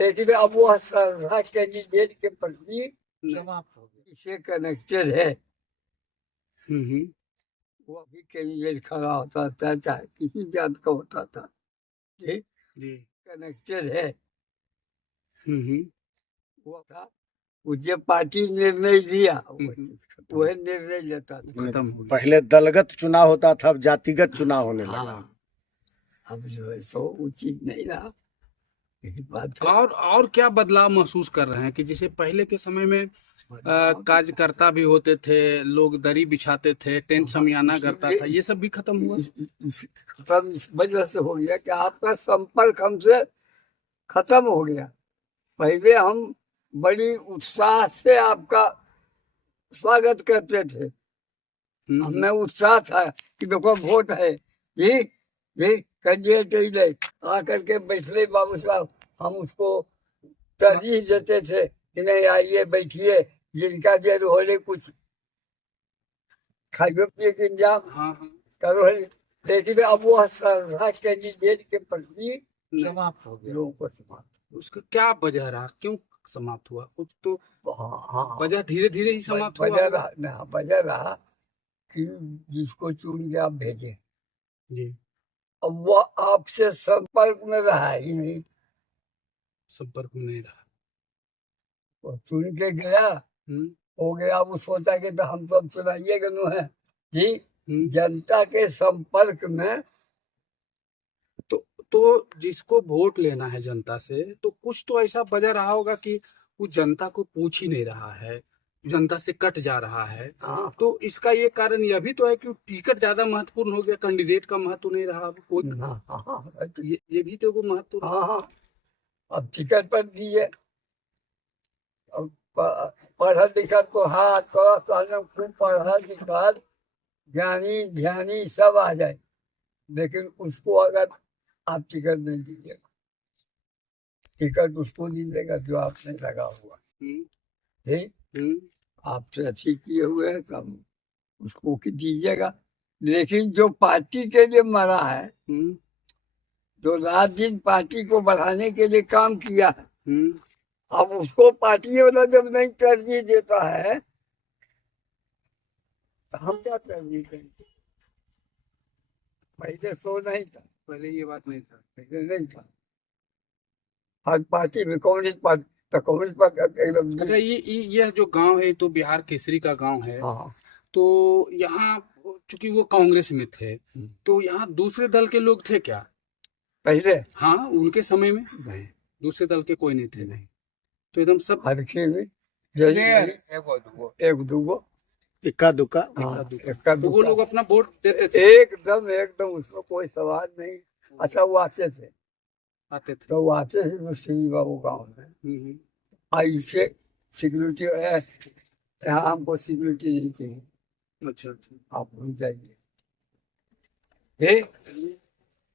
लेकिन अब वह सर्रा कैंडिडेट के प्रति समाप्त हो गया। इसे कनेक्टेड है। हम्म। वो अभी कैंडिडेट खड़ा होता था, चाहे किसी जात का होता था, जी जी। कनेक्टेड है। हम्म। वो था, मुझे पार्टी निर्णय दिया, वह निर्णय लेता था। खत्म हो गया। पहले दलगत चुनाव होता था, अब जातिगत चुनाव होने लगा। हाँ, अब जो है सो उचित नहीं रहा, यही बात है। और क्या बदलाव महसूस कर रहे हैं कि जैसे पहले के समय में कार्यकर्ता भी होते थे, लोग दरी बिछाते थे, टेंट समियाना करता था, ये सब भी खत्म हुआ। खत्म इस वजह से हो गया कि आपका संपर्क हमसे खत्म हो गया। पहले हम बड़ी उत्साह से आपका स्वागत करते थे, हमें उत्साह था कि देखो वोट है, जी जी कैंडिडेट आकर के बैठे बाबू साहब, हम उसको तरजीह देते थे कि नहीं आइए बैठिए, जिनका देर हो रही कुछ खाइए पिए के इंतजाम करो। लेकिन अब वह सर्रा कैंडिडेट के प्रति समाप्त हो गया। लोगों को समाप्त। उसका क्या वजह रहा, क्यों समाप्त हुआ? कुछ तो हाँ, वजह धीरे धीरे ही समाप्त हुआ। वजह रहा कि जिसको चुन के आप भेजे, जी। अब वो आपसे संपर्क में रहा ही नहीं, संपर्क में नहीं रहा। वो चुन के गया, हो गया। अब सोचा कि तो हम तो अब चुनाइए गनु है, जी जनता के संपर्क में। तो जिसको वोट लेना है जनता से, तो कुछ तो ऐसा वजह रहा होगा कि वो जनता को पूछ ही नहीं रहा है, जनता से कट जा रहा है। हाँ, तो इसका ये कारण यह भी तो है कि टिकट ज्यादा महत्वपूर्ण हो गया, कैंडिडेट का महत्व नहीं रहा अब कोई। ये भी तो महत्व। हाँ, अब टिकट पर दिए, अब पढ़ा लिखा तो हाँ थोड़ा सा खूब पढ़ा लिखा ज्ञानी ध्यानी सब आ जाए, लेकिन उसको अगर आप टिकट नहीं दीजिएगा, टिकट उसको दीजिएगा जो आपने लगा हुआ, ठीक आपसे अच्छी किए हुए हैं तब उसको दीजिएगा। लेकिन जो पार्टी के लिए मरा है, जो रात दिन पार्टी को बढ़ाने के लिए काम किया है, अब उसको पार्टी वाला जब नहीं तरजीह देता है तो हम क्या तरजीह करेंगे? पहले सो नहीं था, पहले ये बात नहीं था। पहले नहीं था। हर पार्टी में कम्युनिस्ट पार्टी तो कम्युनिस्ट पार्टी एकदम। अच्छा, ये जो गांव है तो बिहार केसरी का गांव है। हाँ, तो यहाँ चूंकि वो कांग्रेस में थे, तो यहाँ दूसरे दल के लोग थे क्या पहले? हाँ, उनके समय में नहीं, दूसरे दल के कोई नहीं थे। नहीं, तो एकदम सब हर खेल में एक दूगो इक्का दुक्का। हाँ, तो वो लोग अपना वोट देते थे। एकदम उसमें कोई सवाल नहीं। अच्छा, वो आते थे तो वो आते थे तो श्री बाबू गाँव में ऐसे सिक्योरिटी यहाँ हमको सिक्योरिटी नहीं चाहिए, अच्छा आप भूल जाइए।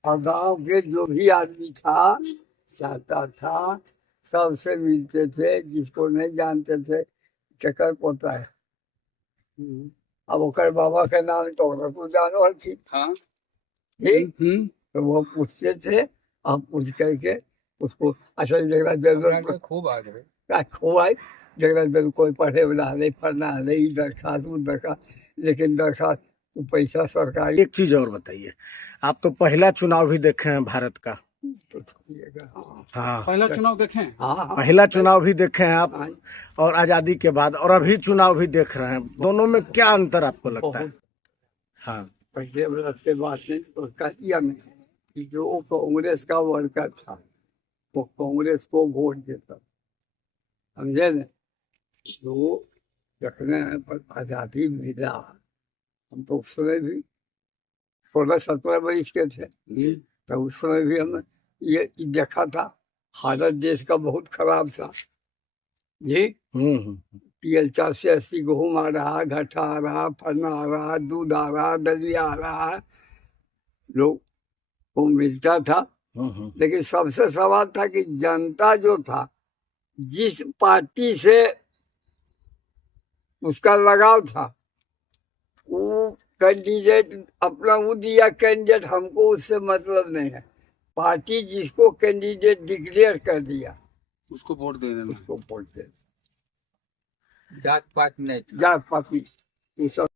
और गाँव के जो भी आदमी था चाहता था, सबसे मिलते थे, जिसको नहीं जानते थे चक्कर पोता है। अब ओकर बाबा के नाम तो जानो हर चीज। हाँ। तो वो पूछते थे, हम पूछ करके उसको अच्छा जगह जरूरत खूब आ गए। खूब आई जगह जरूर कोई पढ़े वाला नहीं, पढ़ना नहीं, दरखास्त दरखास्त, लेकिन दरखास्त पैसा सरकारी। एक चीज और बताइए, आप तो पहला चुनाव भी देखे हैं भारत का। तो छोड़िएगा। हाँ, पहला चुनाव देखें। हाँ, पहला चुनाव भी देखे हैं आप, और आजादी के बाद, और अभी चुनाव भी देख रहे हैं। दोनों में क्या अंतर आपको लगता है? हाँ, पहले के बात नहीं तो किया नहीं कि जो कांग्रेस का वर्कर था वो कांग्रेस को वोट देता, समझे न? जो रखने पर आजादी मिला, हम तो उस समय भी 16-17 वर्ष के थे, तो उस समय भी हम ये देखा था, हालत देश का बहुत खराब था जी। PL 480 गेहूँ आ रहा, घटा आ रहा, फलना आ रहा, दूध आ रहा, दलिया आ रहा है, लोग को मिलता था। लेकिन सबसे सवाल था कि जनता जो था, जिस पार्टी से उसका लगाव था, वो कैंडिडेट अपना वो दिया कैंडिडेट, हमको उससे मतलब नहीं है। पार्टी जिसको कैंडिडेट डिक्लेयर कर दिया उसको वोट दे देना। उसको वोट दे। जात पात नहीं था। जात पात ये सब